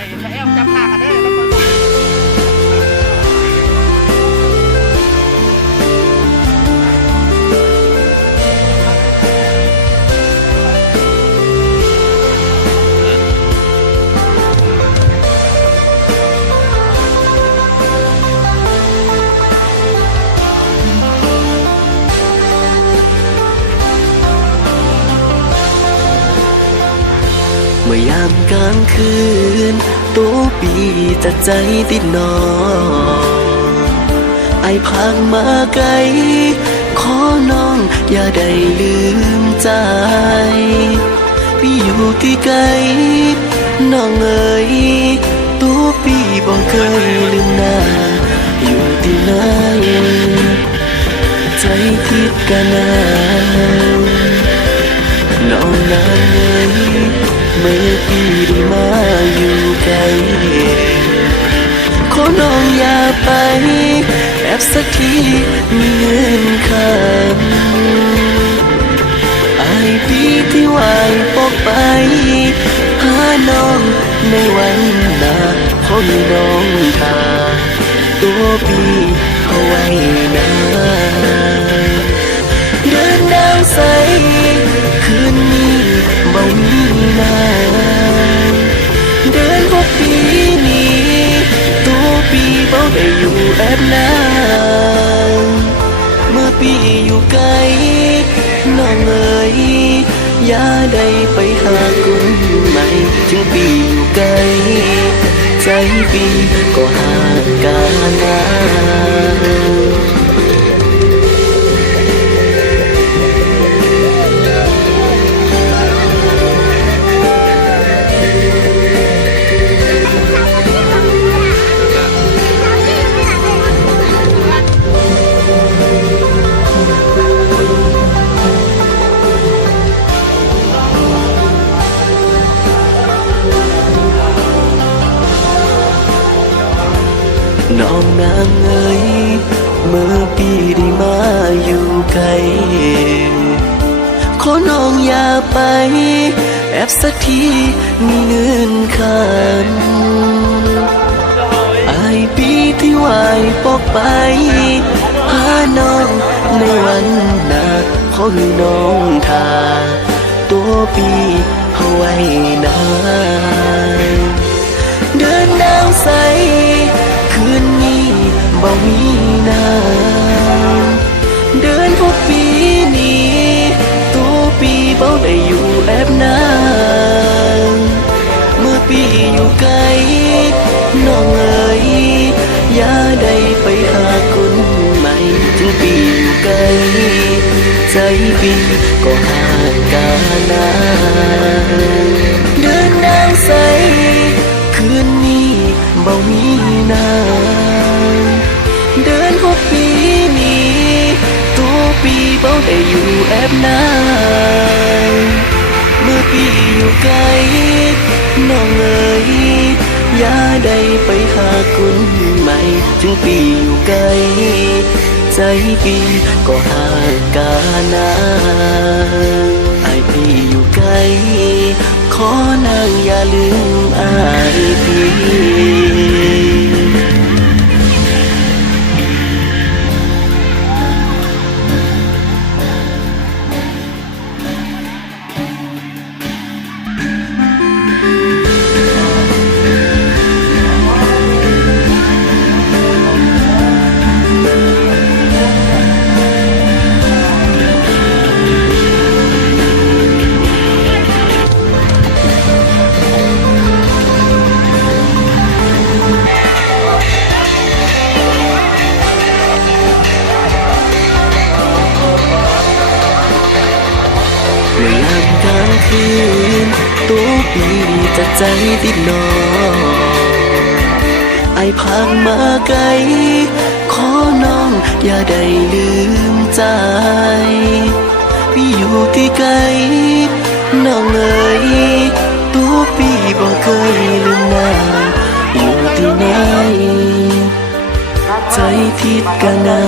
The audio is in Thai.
อ้แอมจับหน้ากันเอแล้วก็ มื่อยามกลางคืน ตัวปีจะใจติดนอนไอพังมาไกล ขอน้องอย่าได้ลืมใจพี่อยู่ที่ไกล น้องเอ๋ยตัวปีบอกเคยลืมหน้าอยู่ที่ไหนใจคิดกันนา อย่าไป แอบสักทีมีเงินคำไอายพี่ที่วายปอกไป หาน้องในวันหนาคอให้น้องทาตัวพี่เอาไว้นา แบบนานเมื่อปีอยู่ไกลน้องเอ๋ยอย่าได้ไปหาคนใหม่ถึงปีอยู่ไกล ใจปีก็ห่างกันนา น้องนางเอ๋ยเมื่อปีได้มาอยู่ไกลขอน้องอย่าไป แอบสักทีมีเงินคันไอปีที่วายปอกไปหาน้องในวันหน้าขอให้น้องทาตัวปีเอาไว้นา ปีนี้ตัวปีเบาได้อยู่แอบนานเมื่อปีอยู่ไกลน้องเอ๋ยอย่าได้ไปหาคนใหม่ถึงปีอยู่ไกล ใจปีก็ห่างกันนาน ปีบ่ได้อยู่แอบนานเมื่อปีอยู่ไกลน้องเอ๋ยอย่าได้ไปหาคนใหม่ ถึงปีอยู่ไกล ใจปีก็หางกันาไอายพี่อยู่ไกล ขอนางอย่าลืมอายพี่ คืนตัวปีจะใจติดนอไอพังมาไกล ขอน้องอย่าได้ลืมใจพี่อยู่ที่ไกลน้องเอ๋ยตัวปีบอกเคยลืมน้าอยู่ที่ไหนใจทิดกันนา